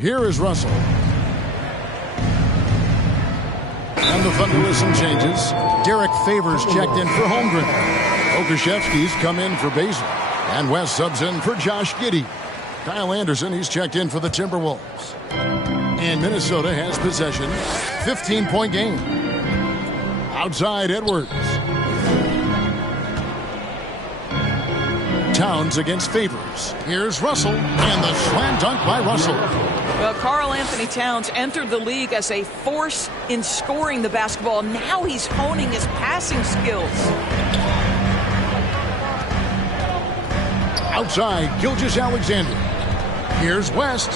Here is Russell. And the Thunder with some changes. Derek Favors checked in for Holmgren. Okashevsky's come in for Basil. And West subs in for Josh Giddey. Kyle Anderson, he's checked in for the Timberwolves. And Minnesota has possession. 15-point game. Outside Edwards. Towns against Favors. Here's Russell. And the slam dunk by Russell. Well, Karl Anthony Towns entered the league as a force in scoring the basketball. Now he's honing his passing skills. Outside, Gilgeous-Alexander. Here's West.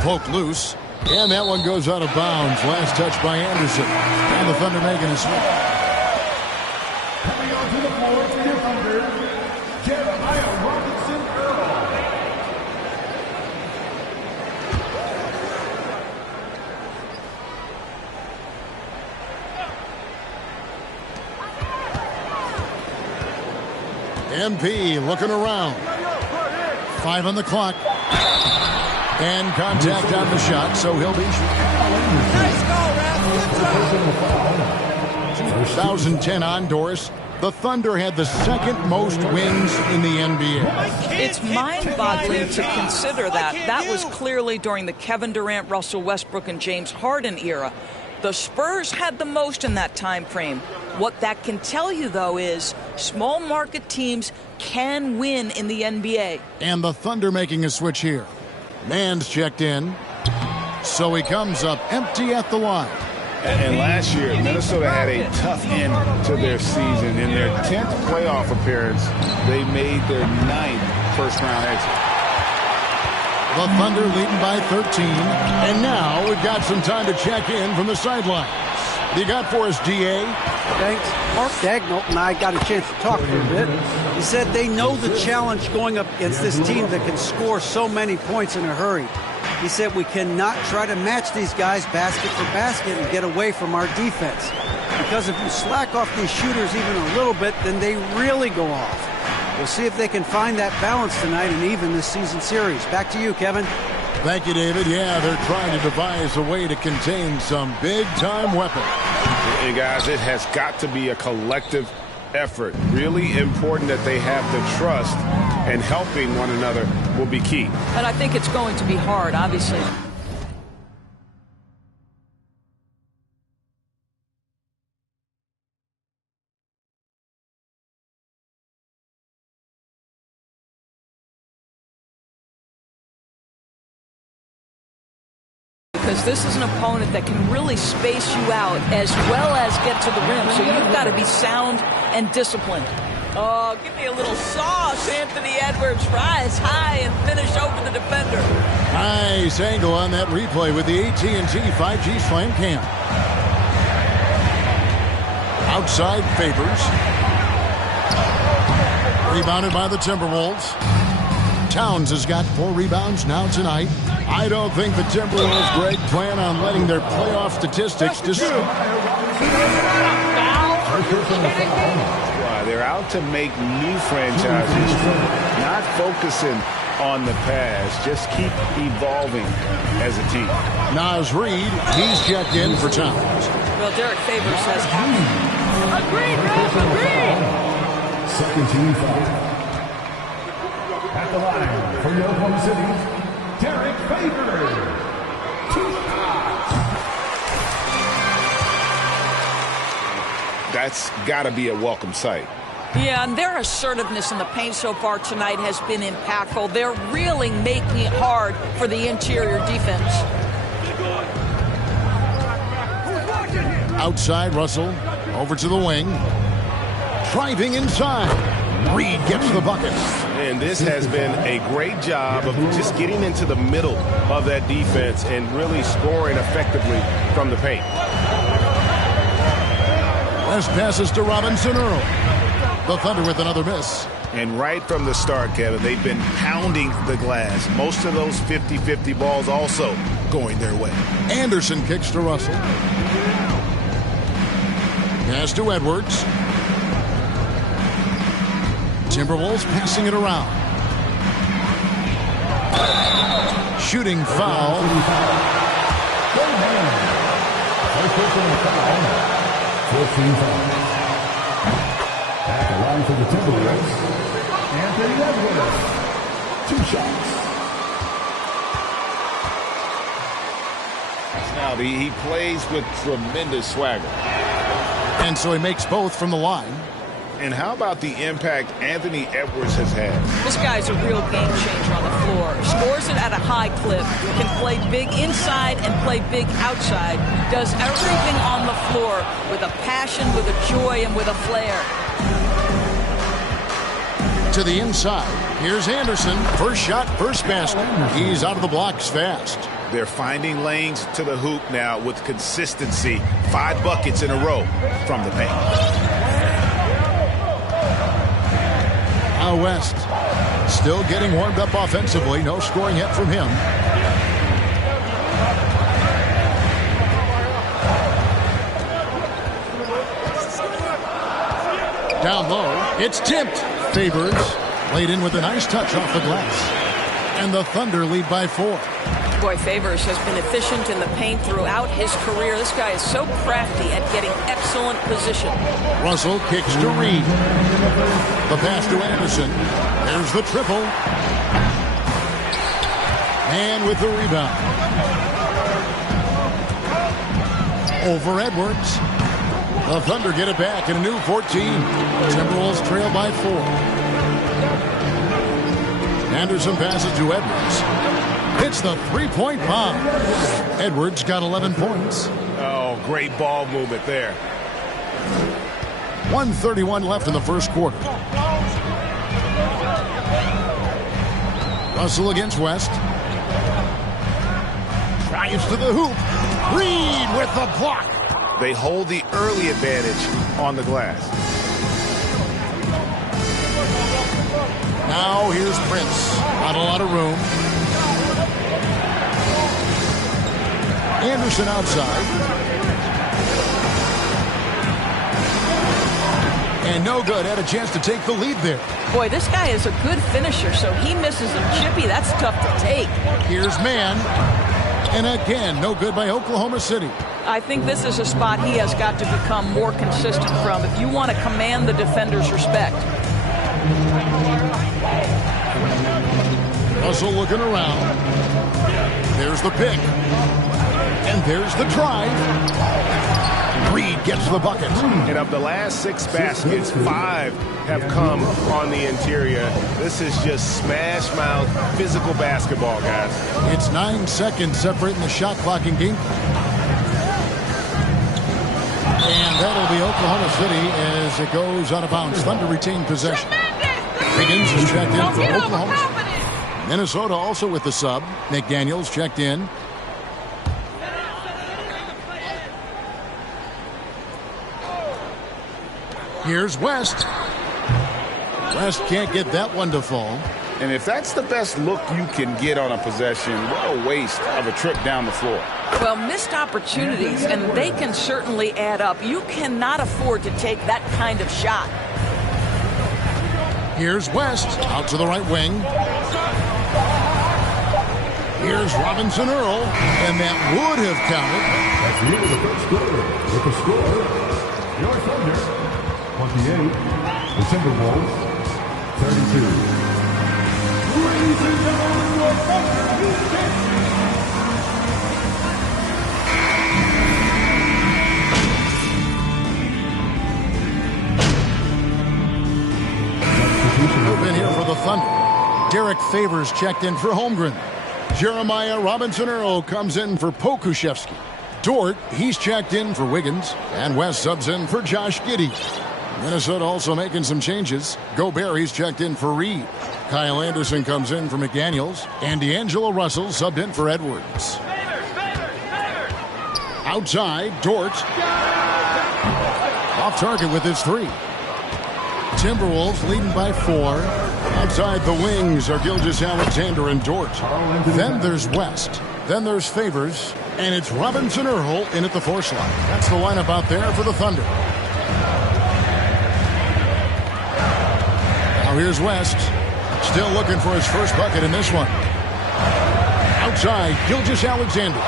Poke loose. And that one goes out of bounds. Last touch by Anderson. And the Thunder making a switch. Coming onto the floor for your Thunder, Jeremiah Robinson-Earl. MP looking around. 5 on the clock. And contact on the shot, so he'll be. Nice goal, Ralph. 2010 on, Doris. The Thunder had the second most wins in the NBA. It's mind-boggling to consider that. That was clearly during the Kevin Durant, Russell Westbrook, and James Harden era. The Spurs had the most in that time frame. What that can tell you, though, is small market teams can win in the NBA. And the Thunder making a switch here. Mann's checked in. So he comes up empty at the line. And last year, Minnesota had a tough end to their season. In their 10th playoff appearance, they made their 9th first-round exit. The Thunder leading by 13. And now we've got some time to check in from the sidelines. You got for us, DA? Thanks. Mark Dagnall and I got a chance to talk for a bit. He said they know the challenge going up against this team that can score so many points in a hurry. He said we cannot try to match these guys basket for basket and get away from our defense. Because if you slack off these shooters even a little bit, then they really go off. We'll see if they can find that balance tonight and even this season series. Back to you, Kevin. Thank you, David. Yeah, they're trying to devise a way to contain some big-time weapons. Hey, guys, it has got to be a collective effort. Really important that they have the trust, and helping one another will be key. And I think it's going to be hard, obviously. Because this is an opponent that can really space you out as well as get to the rim. So you've got to be sound and disciplined. Oh, give me a little sauce, Anthony Edwards. Rise high and finish over the defender. Nice angle on that replay with the AT&T 5G Slam Cam. Outside Favors. Rebounded by the Timberwolves. Towns has got 4 rebounds now tonight. I don't think the Timberwolves, Greg, plan on letting their playoff statistics just... They're out to make new franchises, not focusing on the past. Just keep evolving as a team. Nas Reed, he's checked in for Towns. Well, Derek Favors says... Agreed, agreed! Second team foul. At the line for the Oklahoma City, Derek Favors. 2 shots. That's got to be a welcome sight. Yeah, and their assertiveness in the paint so far tonight has been impactful. They're really making it hard for the interior defense. Outside, Russell. Over to the wing. Driving inside. Reed gets the bucket. And this has been a great job of just getting into the middle of that defense and really scoring effectively from the paint. Last passes to Robinson-Earl. The Thunder with another miss. And right from the start, Kevin, they've been pounding the glass. Most of those 50-50 balls also going their way. Anderson kicks to Russell. Pass to Edwards. Timberwolves passing it around. shooting foul. First personal foul. 14 fouls. At the line for the Timberwolves, Anthony Edwards. 2 shots. Now, he plays with tremendous swagger. And so he makes both from the line. And how about the impact Anthony Edwards has had? This guy's a real game changer on the floor. Scores it at a high clip. Can play big inside and play big outside. Does everything on the floor with a passion, with a joy, and with a flair. To the inside. Here's Anderson. First shot, first basket. He's out of the blocks fast. They're finding lanes to the hoop now with consistency. 5 buckets in a row from the paint. Now West still getting warmed up offensively. No scoring yet from him. Down low. It's tipped. Favors laid in with a nice touch off the glass. And the Thunder lead by 4. Boy, Favors has been efficient in the paint throughout his career. This guy is so crafty at getting excellent position. Russell kicks to Reed. The pass to Anderson. There's the triple. And with the rebound. Over Edwards. The Thunder get it back in a new 14. Timberwolves trail by 4. Anderson passes to Edwards. Hits the three-point bomb. Edwards got 11 points. Oh, great ball movement there. 1:31 left in the first quarter. Russell against West. Drives to the hoop. Reed with the block. They hold the early advantage on the glass. Now here's Prince. Not a lot of room. Anderson outside. And no good. Had a chance to take the lead there. Boy, this guy is a good finisher, so he misses a chippy. That's tough to take. Here's Mann. And again, no good by Oklahoma City. I think this is a spot he has got to become more consistent from if you want to command the defender's respect. Russell looking around. There's the pick. And there's the drive. Reed gets the bucket. And of the last 6 baskets, 5 have come on the interior. This is just smash mouth physical basketball, guys. It's 9 seconds separating the shot clock and game. And that'll be Oklahoma City as it goes out of bounds. Thunder retain possession. Higgins is checked in for Oklahoma City. Minnesota also with the sub. McDaniels checked in. Here's West. West can't get that one to fall. And if that's the best look you can get on a possession, what a waste of a trip down the floor. Well, missed opportunities, and they can certainly add up. You cannot afford to take that kind of shot. Here's West out to the right wing. Here's Robinson Earl, and that would have counted. That's the end of the first quarter. With the score, your Thunder 28, the Timberwolves 32. Ladies and gentlemen, your Thunder Houston. Move in here for the Thunder. Derek Favors checked in for Holmgren. Jeremiah Robinson-Earl comes in for Pokuševski. Dort, he's checked in for Wiggins. And West subs in for Josh Giddey. Minnesota also making some changes. Gobert, he's checked in for Reed. Kyle Anderson comes in for McDaniels. And D'Angelo Russell subbed in for Edwards. Outside, Dort. Off target with his 3. Timberwolves leading by 4. Outside the wings are Gilgeous-Alexander and Dort. Then there's West. Then there's Favors. And it's Robinson Earl in at the 4 slot. That's the lineup out there for the Thunder. Now here's West. Still looking for his first bucket in this one. Outside, Gilgeous-Alexander.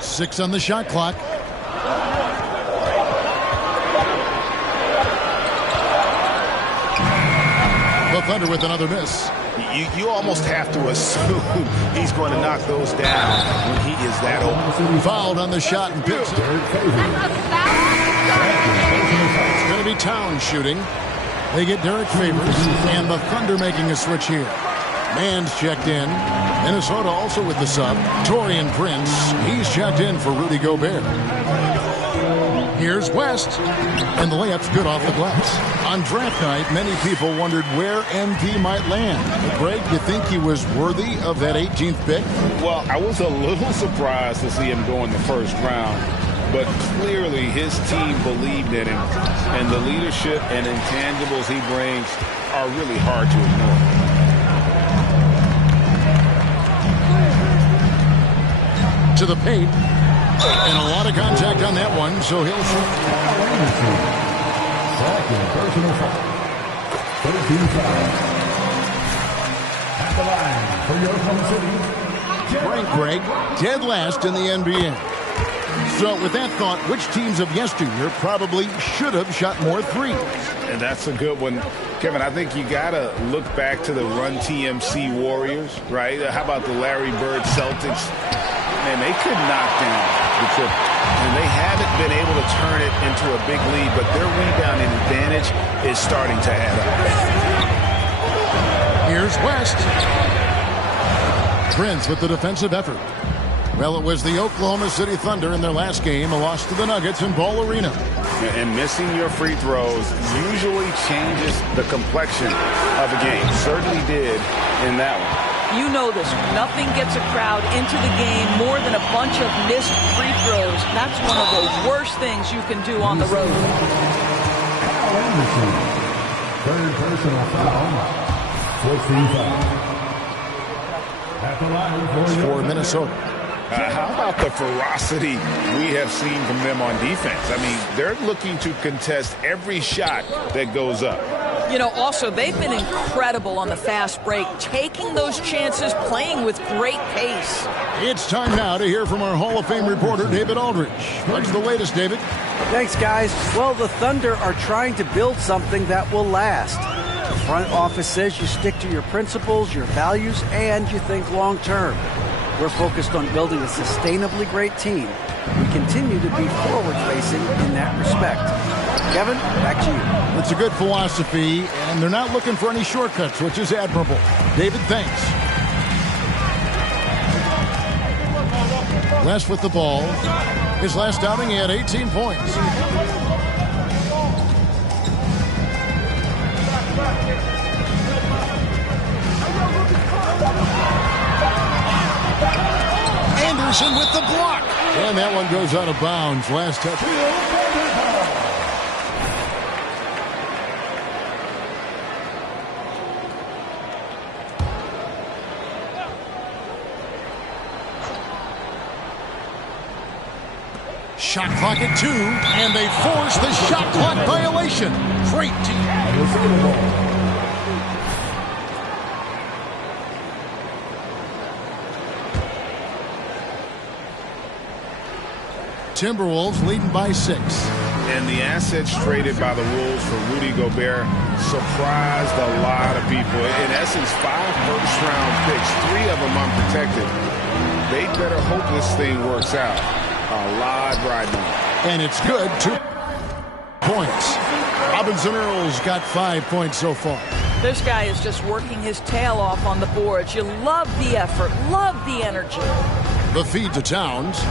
6 on the shot clock. The Thunder with another miss. You almost have to assume he's going to knock those down when he is that open. Fouled on the shot and picks it. It's going to be Towns shooting. They get Derek Favors, and the Thunder making a switch here. Mann's checked in. Minnesota also with the sub. Taurean Prince, he's checked in for Rudy Gobert. Here's West, and the layup's good off the glass. On draft night, many people wondered where MP might land. But Greg, you think he was worthy of that 18th pick? Well, I was a little surprised to see him go in the first round. But clearly his team believed in him, and the leadership and intangibles he brings are really hard to ignore. To the paint, and a lot of contact on that one, so he'll shoot. Second personal foul. 13 fouls. At the line for your home city. Frank Greg, dead last in the NBA. So with that thought, which teams of yesteryear probably should have shot more threes? And that's a good one. Kevin, I think you got to look back to the Run TMC Warriors, right? How about the Larry Bird Celtics? Man, they could knock down the triple. And they haven't been able to turn it into a big lead, but their rebounding advantage is starting to add up. Here's West. Prince with the defensive effort. Well, it was the Oklahoma City Thunder in their last game, a loss to the Nuggets in Ball Arena. And missing your free throws usually changes the complexion of a game. Certainly did in that one. You know this. Nothing gets a crowd into the game more than a bunch of missed free throws. That's one of the worst things you can do on the road. Third personal foul. 14 fouls. At the line For Minnesota. How about the ferocity we have seen from them on defense? I mean, they're looking to contest every shot that goes up. You know, also, they've been incredible on the fast break, taking those chances, playing with great pace. It's time now to hear from our Hall of Fame reporter, David Aldridge. What's the latest, David? Thanks, guys. Well, the Thunder are trying to build something that will last. The front office says you stick to your principles, your values, and you think long term. We're focused on building a sustainably great team. We continue to be forward-facing in that respect. Kevin, back to you. It's a good philosophy, and they're not looking for any shortcuts, which is admirable. David, thanks. West with the ball. His last outing, he had 18 points. Anderson with the block. And that one goes out of bounds. Last touch. Shot clock at 2, and they force the shot clock violation. Great team. Timberwolves leading by 6. And the assets traded by the Wolves for Rudy Gobert surprised a lot of people. In essence, 5 first-round picks, 3 of them unprotected. They better hope this thing works out. A lot riding on. And it's good. 2 points. Robinson Earl's got 5 points so far. This guy is just working his tail off on the boards. You love the effort, love the energy. The feed to Towns.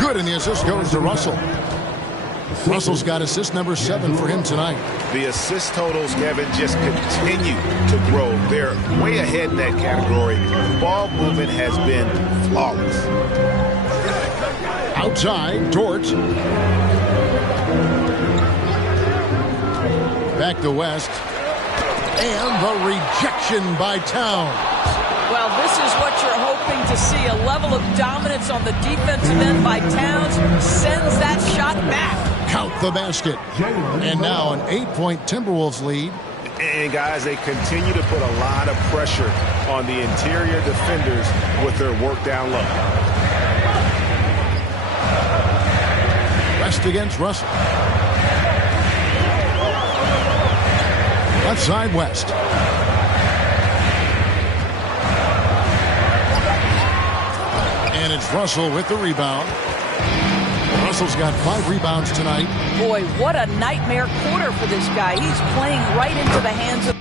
Good, and the assist goes to Russell. Russell's got assist number 7 for him tonight. The assist totals, Kevin, just continue to grow. They're way ahead in that category. Ball movement has been flawless. Outside, Dort. Back to West. And the rejection by Towns. Well, this is what you're hoping to see. A level of dominance on the defensive end by Towns sends that shot back. Count the basket. And now an 8-point Timberwolves lead. And, guys, they continue to put a lot of pressure on the interior defenders with their work down low. West against Russell. Left side, West. And it's Russell with the rebound. Russell's got 5 rebounds tonight. Boy, what a nightmare quarter for this guy. He's playing right into the hands of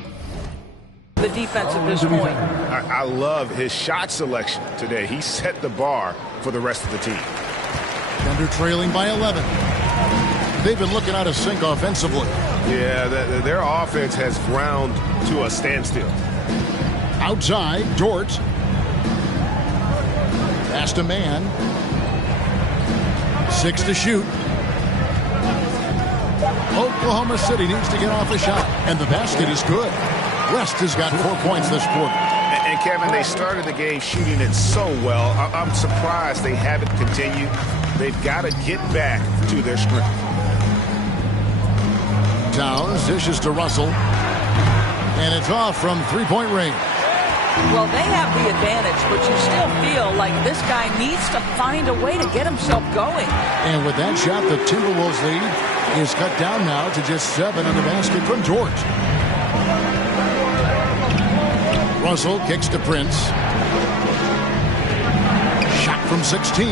the defense at this point. I love his shot selection today. He set the bar for the rest of the team. Thunder trailing by 11. They've been looking out of sync offensively. Yeah, their offense has ground to a standstill. Outside, Dort. Past a man. 6 to shoot. Oklahoma City needs to get off a shot, and the basket is good. West has got 4 points this quarter. And Kevin, they started the game shooting it so well. I'm surprised they haven't continued. They've got to get back to their script. Towns dishes to Russell, and it's off from 3-point range. Well, they have the advantage, but you still feel like this guy needs to find a way to get himself going. And with that shot, the Timberwolves lead is cut down now to just 7 on the basket from Dort. Russell kicks to Prince. Shot from 16.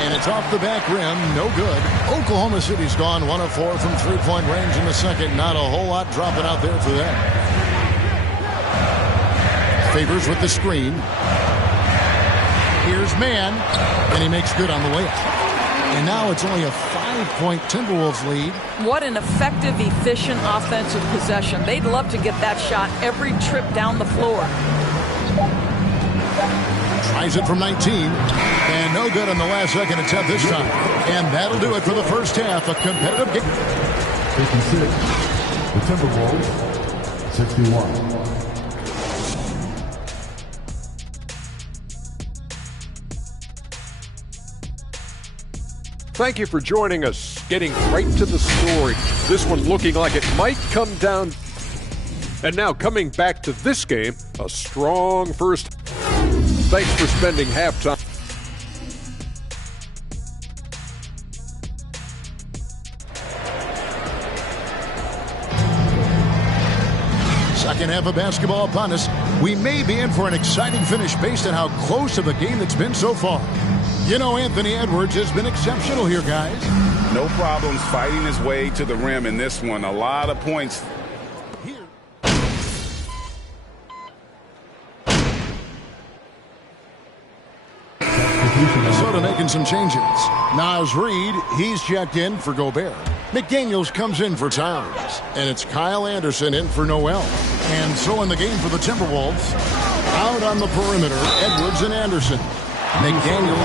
And it's off the back rim. No good. Oklahoma City's gone 1 of 4 from 3-point range in the second. Not a whole lot dropping out there for them. Favors with the screen. Here's man. And he makes good on the layup. And now it's only a 5-point Timberwolves lead. What an effective, efficient offensive possession. They'd love to get that shot every trip down the floor. Tries it from 19. And no good on the last second attempt this time. And that'll do it for the first half. A competitive game. 56. The Timberwolves, 61. Thank you for joining us. Getting right to the story. This one looking like it might come down. And now coming back to this game, a strong first. Thanks for spending halftime. Second half of basketball upon us. We may be in for an exciting finish based on how close of a game it's been so far. You know, Anthony Edwards has been exceptional here, guys. No problems fighting his way to the rim in this one. A lot of points. Minnesota making some changes. Naz Reid, he's checked in for Gobert. McDaniels comes in for Towns. And it's Kyle Anderson in for Noel. And so in the game for the Timberwolves, out on the perimeter, Edwards and Anderson. McDaniels.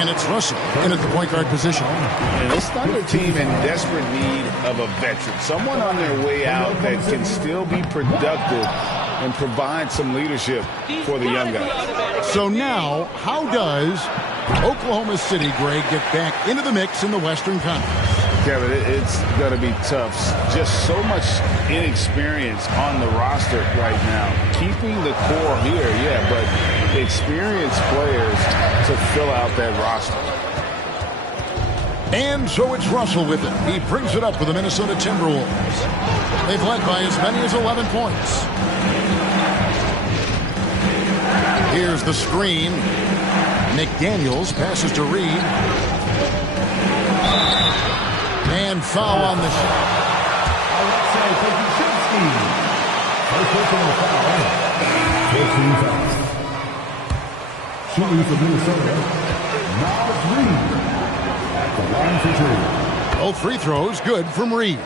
And it's Russell in at the point guard position. And this Thunder team in desperate need of a veteran. Someone on their way out that can still be productive and provide some leadership for the young guys. So now, how does Oklahoma City, Greg, get back into the mix in the Western Conference? Kevin, it's going to be tough. Just so much inexperience on the roster right now. Keeping the core here, yeah, but experienced players to fill out that roster. And so it's Russell with it. He brings it up for the Minnesota Timberwolves. They've led by as many as 11 points. Here's the screen. McDaniels passes to Reid. And foul on the shot. Alexei Pokusevski. First personal foul. 14 fouls. Shooting for Minnesota. Naz Reid at the line for 3. Both free throws good from Reid.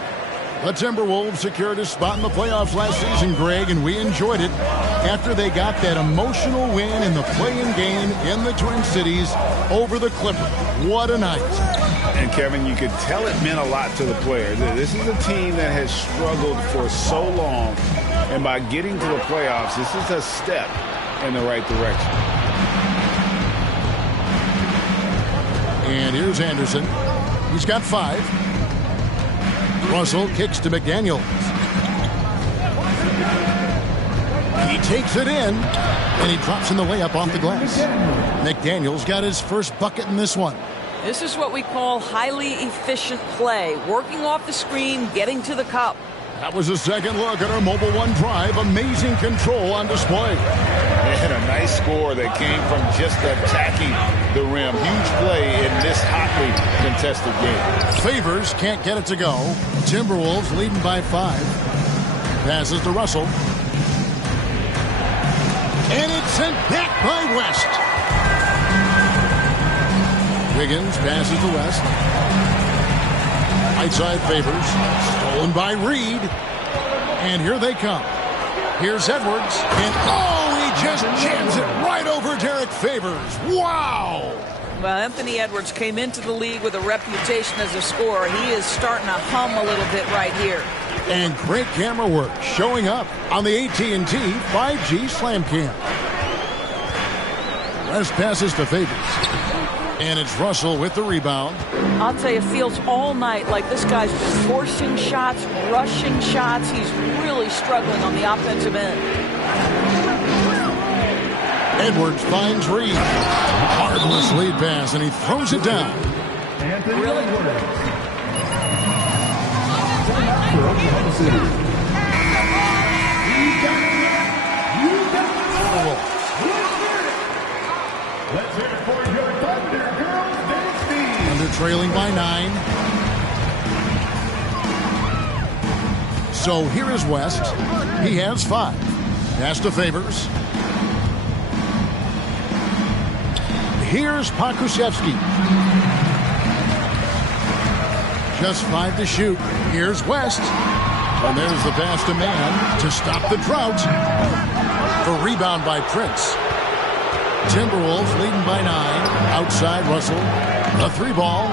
The Timberwolves secured a spot in the playoffs last season, Greg, and we enjoyed it after they got that emotional win in the play-in game in the Twin Cities over the Clippers. What a night. And, Kevin, you could tell it meant a lot to the players. This is a team that has struggled for so long, and by getting to the playoffs, this is a step in the right direction. And here's Anderson. He's got 5. Russell kicks to McDaniels. He takes it in, and he drops in the layup off the glass. McDaniels got his first bucket in this one. This is what we call highly efficient play. Working off the screen, getting to the cup. That was a second look at our Mobile One drive. Amazing control on display. And a nice score that came from just attacking the rim. Huge play in this hotly contested game. Favors can't get it to go. Timberwolves leading by 5. Passes to Russell. And it's sent back by West. Wiggins passes to West. Right side Favors. Stolen by Reed. And here they come. Here's Edwards. And he just jams it right over Derek Favors. Wow! Well, Anthony Edwards came into the league with a reputation as a scorer. He is starting to hum a little bit right here. And great camera work showing up on the AT&T 5G Slam Cam. West passes to Favors. And it's Russell with the rebound. I'll tell you, it feels all night like this guy's been forcing shots, rushing shots. He's really struggling on the offensive end. Edwards finds Reed. Marvelous lead pass, and he throws it down. Really? Let's hear it for your Thunder Girls Dance Team. Thunder trailing by 9. So here is West. He has 5. Pass to Favors. Here's Pokusevski. Just 5 to shoot. Here's West. And there's the pass to Man to stop the drought. The rebound by Prince. Timberwolves leading by 9. Outside Russell. A 3-ball.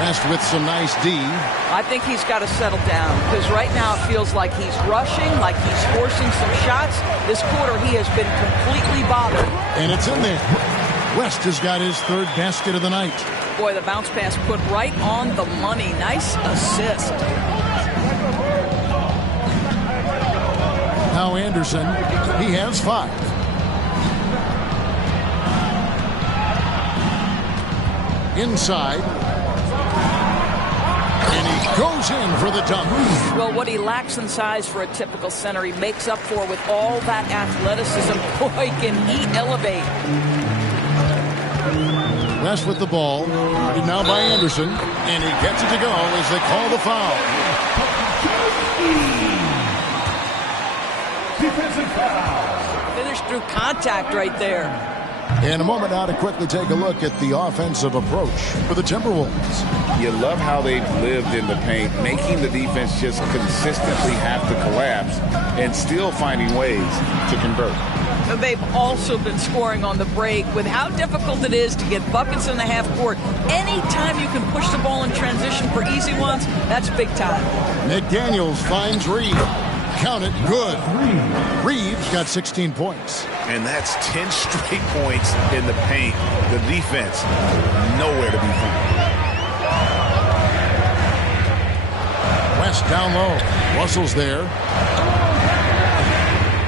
West with some nice D. I think he's got to settle down because right now it feels like he's rushing, like he's forcing some shots. This quarter he has been completely bothered. And it's in there. West has got his 3rd basket of the night. Boy, the bounce pass put right on the money. Nice assist. Now Anderson, he has 5. Inside. And he goes in for the dunk. Well, what he lacks in size for a typical center, he makes up for with all that athleticism. Boy, can he elevate. West with the ball. Guarded now by Anderson. And he gets it to go as they call the foul. Defensive foul. Finished through contact right there. In a moment now to quickly take a look at the offensive approach for the Timberwolves. You love how they've lived in the paint, making the defense just consistently have to collapse and still finding ways to convert. They've also been scoring on the break with how difficult it is to get buckets in the half court. Anytime you can push the ball in transition for easy ones, that's big time. McDaniels finds Reed. Count it, good. Reeves got 16 points. And that's 10 straight points in the paint. The defense, nowhere to be found. West down low. Russell's there.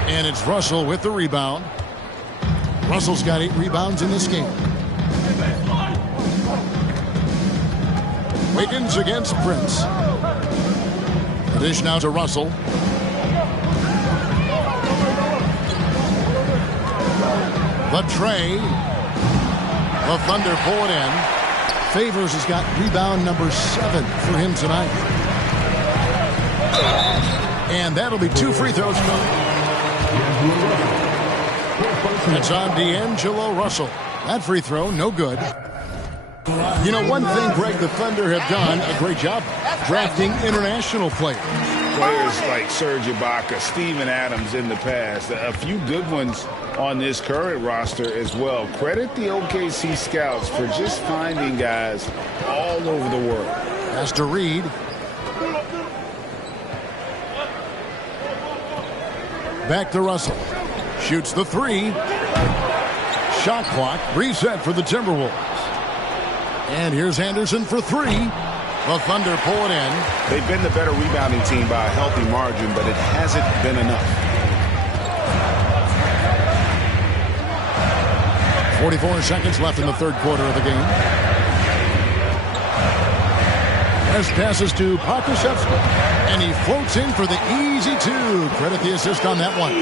And it's Russell with the rebound. Russell's got 8 rebounds in this game. Wiggins against Prince. The dish now to Russell. The tray. The Thunder pull it in. Favors has got rebound number 7 for him tonight. And that'll be 2 free throws. It's on D'Angelo Russell. That free throw, no good. You know, one thing, Greg, the Thunder have done a great job drafting international players. Players like Serge Ibaka, Steven Adams in the past, a few good ones on this current roster as well. Credit the OKC scouts for just finding guys all over the world. Has to Reed. Back to Russell. Shoots the 3. Shot clock reset for the Timberwolves. And here's Anderson for 3. The Thunder pull it in. They've been the better rebounding team by a healthy margin, but it hasn't been enough. 44 seconds left in the third quarter of the game. As passes to Pokusevski, and he floats in for the easy two. Credit the assist on that one.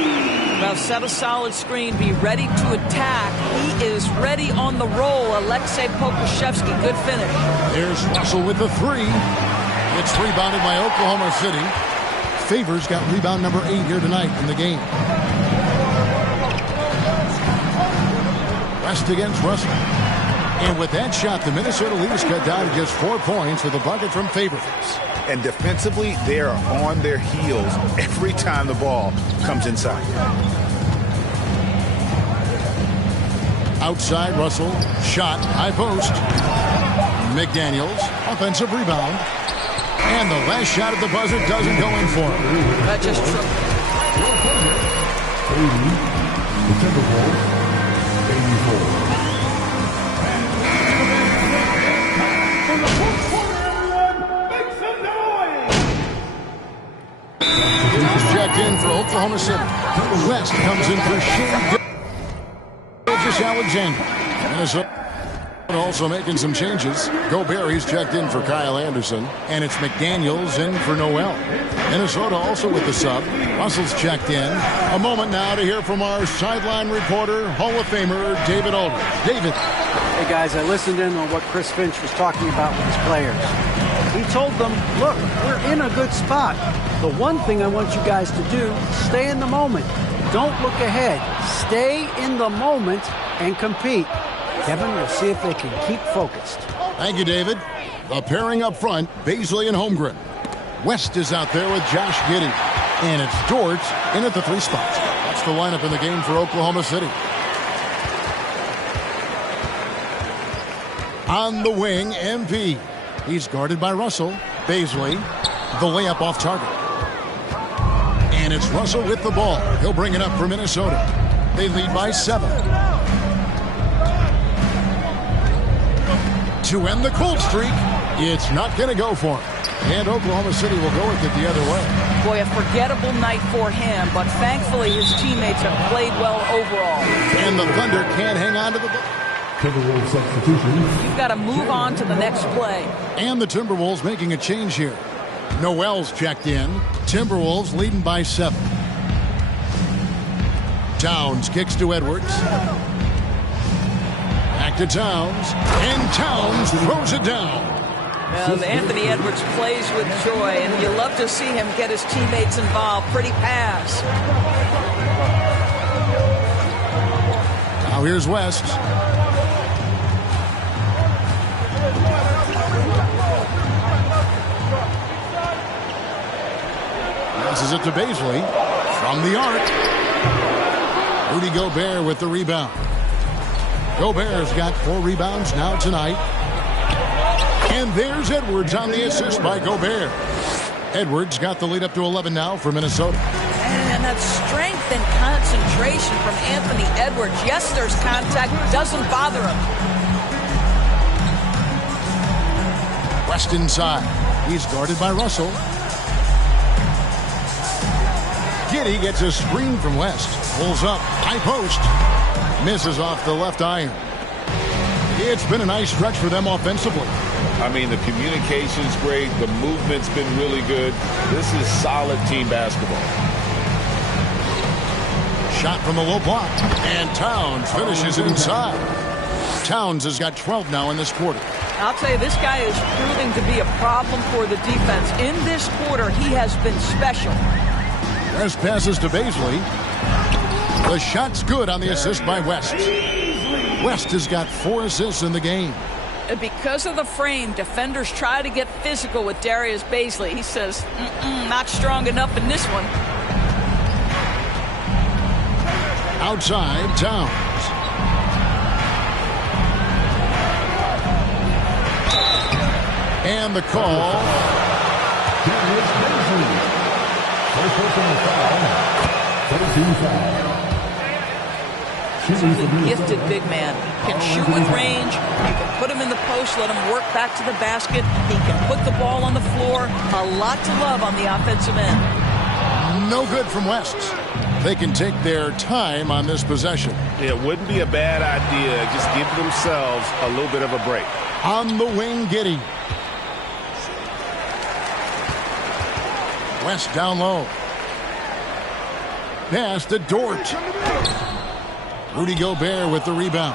Well, set a solid screen, be ready to attack. He is ready on the roll. Alexei Pokusevski, good finish. There's Russell with the three. It's rebounded by Oklahoma City. Favors got rebound number 8 here tonight in the game. West against Russell. And with that shot, the Minnesota Leafs cut down to just 4 points with a bucket from Favors. And defensively, they are on their heels every time the ball comes inside. Outside, Russell. Shot. High post. McDaniels. Offensive rebound. And the last shot at the buzzer doesn't go in for him. That just The Timberwolves, 84. Checked in for Oklahoma City. West comes in for Shane Alexander. Minnesota also making some changes. Gobert, he's checked in for Kyle Anderson. And it's McDaniels in for Noel. Minnesota also with the sub. Russell's checked in. A moment now to hear from our sideline reporter, Hall of Famer David Aldridge. David. Hey, guys, I listened in on what Chris Finch was talking about with his players. He told them, look, we're in a good spot. The one thing I want you guys to do, stay in the moment. Don't look ahead. Stay in the moment and compete. Kevin, we'll see if they can keep focused. Thank you, David. The pairing up front, Baisley and Holmgren. West is out there with Josh Giddey. And it's George in at the 3 spots. That's the lineup in the game for Oklahoma City. On the wing, MP. He's guarded by Russell. Baisley, the layup off target. And it's Russell with the ball. He'll bring it up for Minnesota. They lead by 7. To end the cold streak, it's not going to go for him. And Oklahoma City will go with it the other way. Boy, a forgettable night for him, but thankfully his teammates have played well overall. And the Thunder can't hang on to the ball. Timberwolves substitution. You've got to move on to the next play. And the Timberwolves making a change here. Noel's checked in. Timberwolves leading by 7. Towns kicks to Edwards. Back to Towns. And Towns throws it down. Well, Anthony Edwards plays with joy, and you love to see him get his teammates involved. Pretty pass. Now here's West. Passes it to Baisley from the arc. Rudy Gobert with the rebound. Gobert's got 4 rebounds now tonight. And there's Edwards on the assist by Gobert. Edwards got the lead up to 11 now for Minnesota. And that strength and concentration from Anthony Edwards. Yes, there's contact. Doesn't bother him. West inside. He's guarded by Russell. Giddey gets a screen from West. Pulls up. High post. Misses off the left iron. It's been a nice stretch for them offensively. I mean, the communication's great. The movement's been really good. This is solid team basketball. Shot from the low block. And Towns finishes it inside. Towns has got 12 now in this quarter. I'll tell you, this guy is proving to be a problem for the defense. In this quarter, he has been special. West passes to Baisley. The shot's good on the assist by West. West has got 4 assists in the game. And because of the frame, defenders try to get physical with Darius Baisley. He says, not strong enough in this one. Outside, Towns. And the call. Darius Baisley. First personal foul. 13 foul. He's a gifted big man. Can shoot with range. You can put him in the post, let him work back to the basket. He can put the ball on the floor. A lot to love on the offensive end. No good from West. They can take their time on this possession. It wouldn't be a bad idea. Just give themselves a little bit of a break. On the wing, Giddey. West down low. Pass to Dort. Rudy Gobert with the rebound.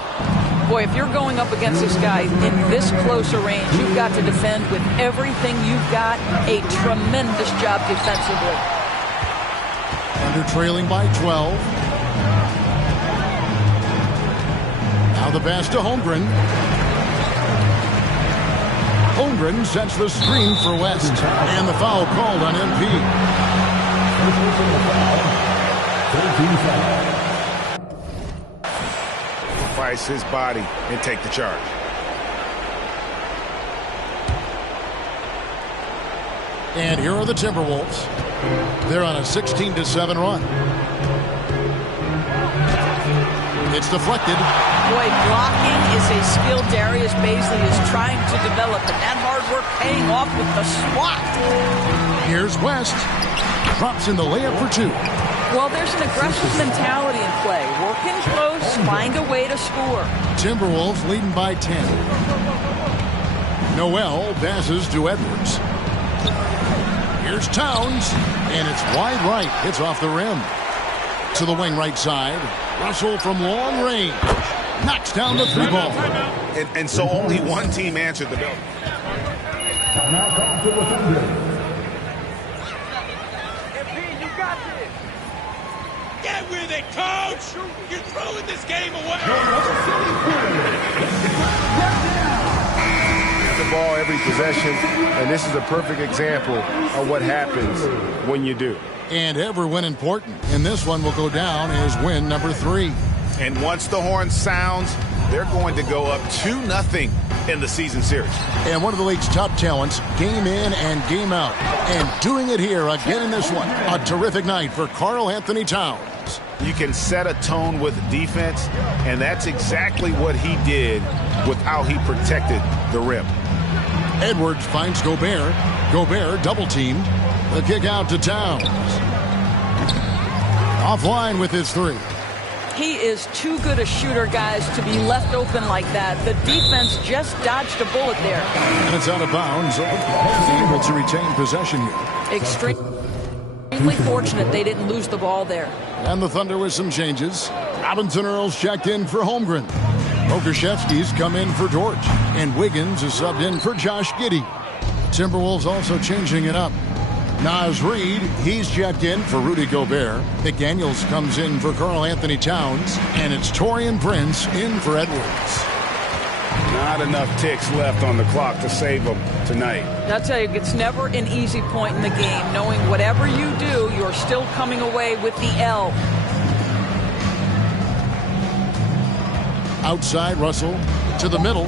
Boy, if you're going up against this guy in this close a range, you've got to defend with everything you've got. A tremendous job defensively. Under trailing by 12. Now the pass to Holmgren. Holmgren sets the screen for West. And the foul called on MP. Sacrifice his body and take the charge. And here are the Timberwolves. They're on a 16-7 run. It's deflected. Boy, blocking is a skill Darius Baisley is trying to develop, and that hard work paying off with the swat. Here's West. Drops in the layup for two. Well, there's an aggressive mentality in play. Working close, find a way to score. Timberwolves leading by 10. Noel passes to Edwards. Here's Towns, and it's wide right. It's off the rim. To the wing right side. Russell from long range. Knocks down the three ball. And so only one team answered the bell. Get with it, coach! You're throwing this game away! The ball every possession, and this is a perfect example of what happens when you do. And every win important. And this one will go down as win number 3. And once the horn sounds, they're going to go up 2-0 in the season series. And one of the league's top talents, game in and game out. And doing it here again in this one. A terrific night for Karl Anthony Towns. You can set a tone with defense, and that's exactly what he did with how he protected the rim. Edwards finds Gobert. Gobert double-teamed. The kick out to Towns. Offline with his three. He is too good a shooter, guys, to be left open like that. The defense just dodged a bullet there. And it's out of bounds. Able to retain possession here. Extremely fortunate they didn't lose the ball there. And the Thunder with some changes. Robinson Earls checked in for Holmgren. Okashevsky's come in for Dort. And Wiggins is subbed in for Josh Giddey. Timberwolves also changing it up. Naz Reid, he's checked in for Rudy Gobert. McDaniels comes in for Karl Anthony Towns. And it's Taurean Prince in for Edwards. Not enough ticks left on the clock to save them tonight. I'll tell you, it's never an easy point in the game, knowing whatever you do, you're still coming away with the L. Outside Russell to the middle.